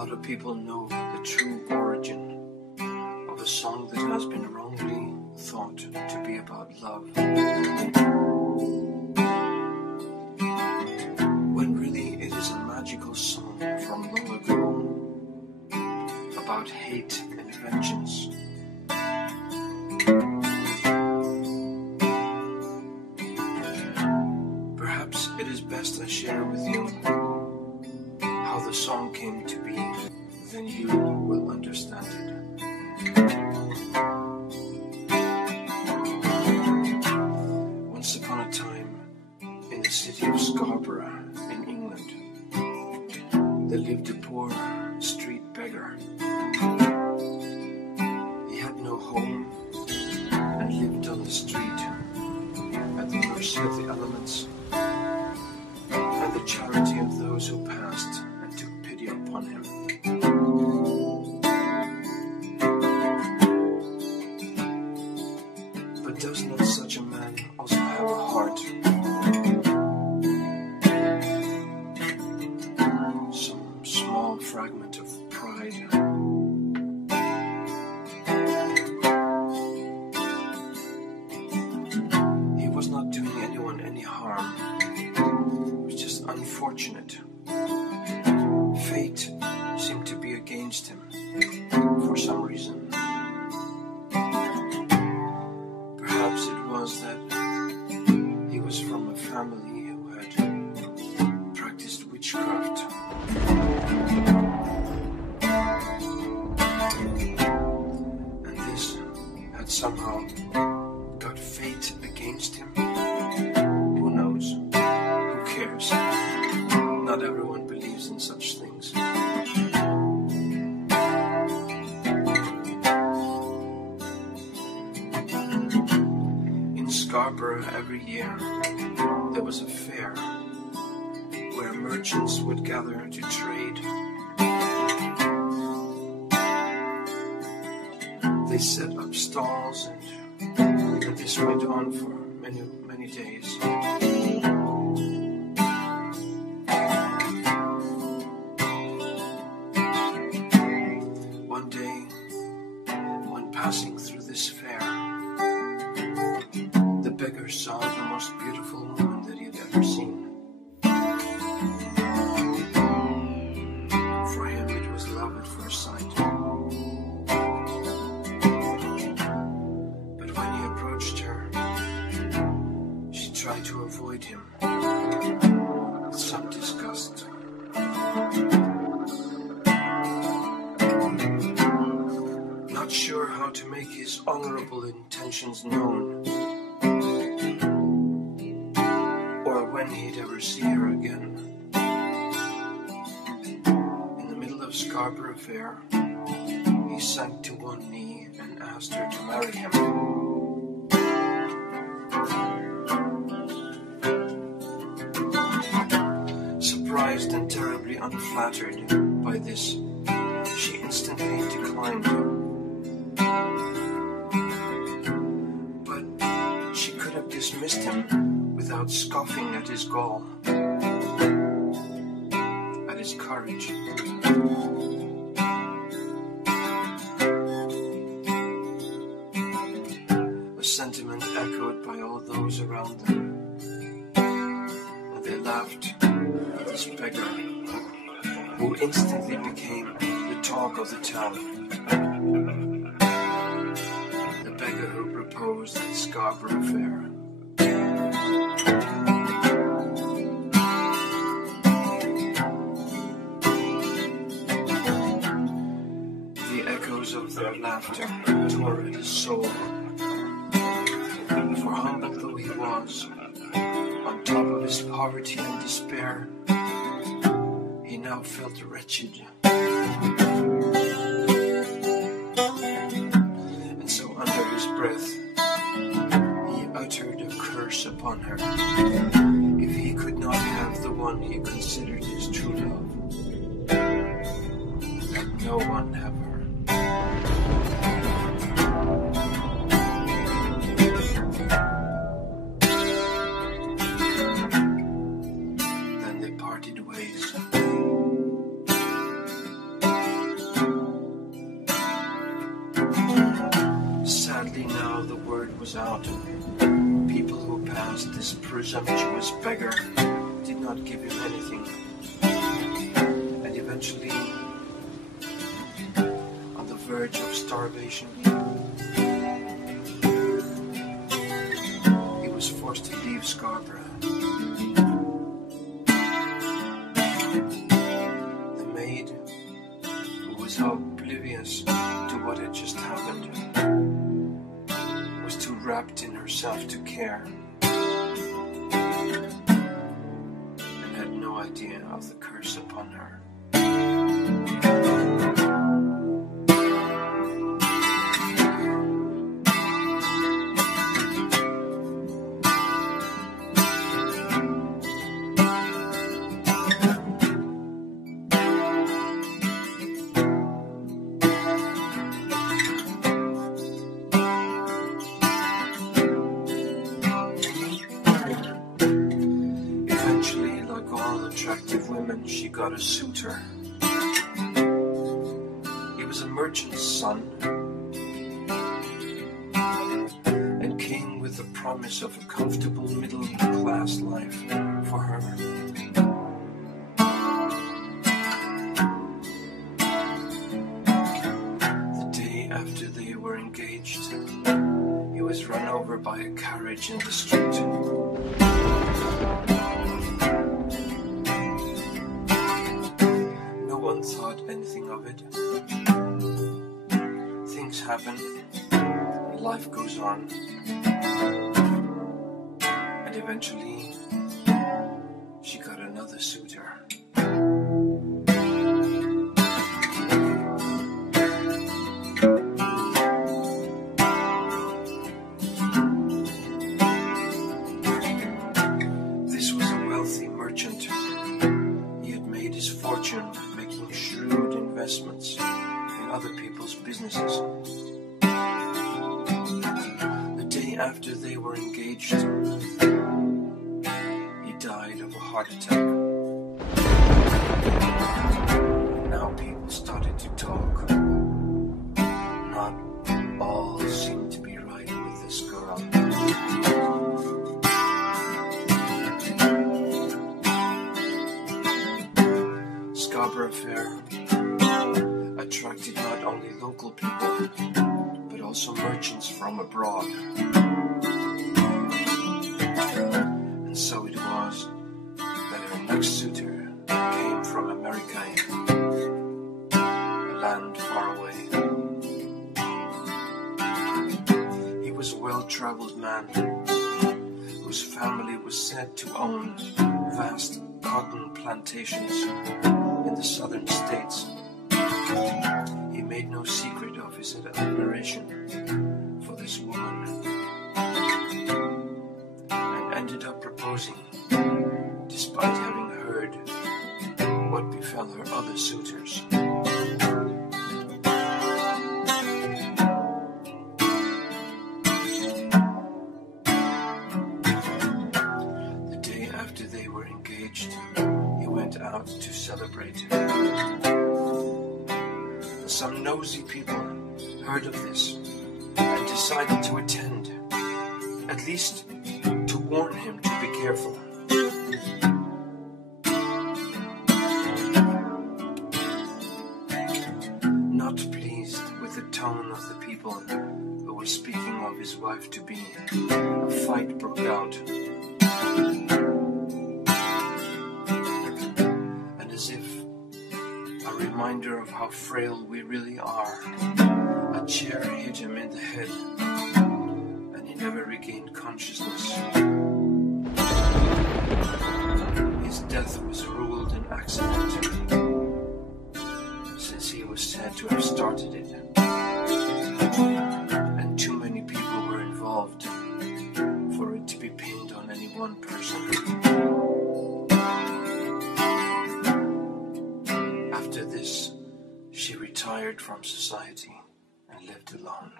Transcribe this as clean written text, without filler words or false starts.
lot of people know the true origin of a song that has been wrongly thought to be about love, when really it is a magical song from long ago about hate and vengeance. Perhaps it is best I share with you how the song came to be, then you will understand it. Once upon a time, in the city of Scarborough in England, there lived a poor street beggar. He had no home and lived on the street at the mercy of the elements and the charity of those who passed and took pity upon him. But does not such a man also have a heart? Some small fragment of pride. He was not doing anyone any harm. It was just unfortunate. Fate seemed to be against him for some reason. Perhaps it was that he was from a family who had practiced witchcraft. And this had somehow got fate against him. Who knows? Who cares? Not everyone believes in such things. In Scarborough every year there was a fair where merchants would gather to trade. They set up stalls and this went on for many days. One day, when passing through this fair, the beggar saw the most beautiful woman that he had ever seen. For him it was love at first sight. But when he approached her, she tried to avoid him with some disgust. Not sure how to make his honorable intentions known, or when he'd ever see her again. In the middle of Scarborough Fair, he sank to one knee and asked her to marry him. Surprised and terribly unflattered by this, she instantly declined him. But she could have dismissed him without scoffing at his gall, at his courage. A sentiment echoed by all those around them, and they laughed at this beggar, who instantly became the talk of the town. The beggar who proposed at Scarborough Fair. The echoes of their laughter tore at his soul. For humble though he was, on top of his poverty and despair, he now felt wretched. And so under his breath, he uttered a curse upon her. If he could not have the one he considered his true love, let no one have her. Then they parted ways. was out. People who passed this presumptuous beggar did not give him anything. And eventually, on the verge of starvation, he was forced to leave Scarborough. The maid, who was oblivious to what had just happened, was too wrapped in herself to care, and had no idea of the curse upon her. Eventually, like all attractive women, she got a suitor. He was a merchant's son and came with the promise of a comfortable middle-class life for her. The day after they were engaged, he was run over by a carriage in the street. No one thought anything of it. Things happen, and life goes on. And eventually, she got another suitor. This was a wealthy merchant. He had made his fortune making shrewd investments in other people's businesses. The day after they were engaged, he died of a heart attack. And now people started to talk. Not all seemed to be right with this girl. Scarborough Fair attracted not only local people, but also merchants from abroad. And so it was that her next suitor came from America, a land far away. He was a well-traveled man whose family was said to own vast cotton plantations in the southern states. He made no secret of his admiration for this woman and ended up proposing, despite having heard what befell her other suitors. The day after they were engaged, he went out to celebrate. Some nosy people heard of this and decided to attend, at least to warn him to be careful. Not pleased with the tone of the people who were speaking of his wife to be, a fight broke out. And as if a reminder of how frail we really are, a chair hit him in the head, and he never regained consciousness. His death was ruled an accident, since he was said to have started it, and too many people were involved for it to be pinned on any one person. After this, she retired from society and lived alone.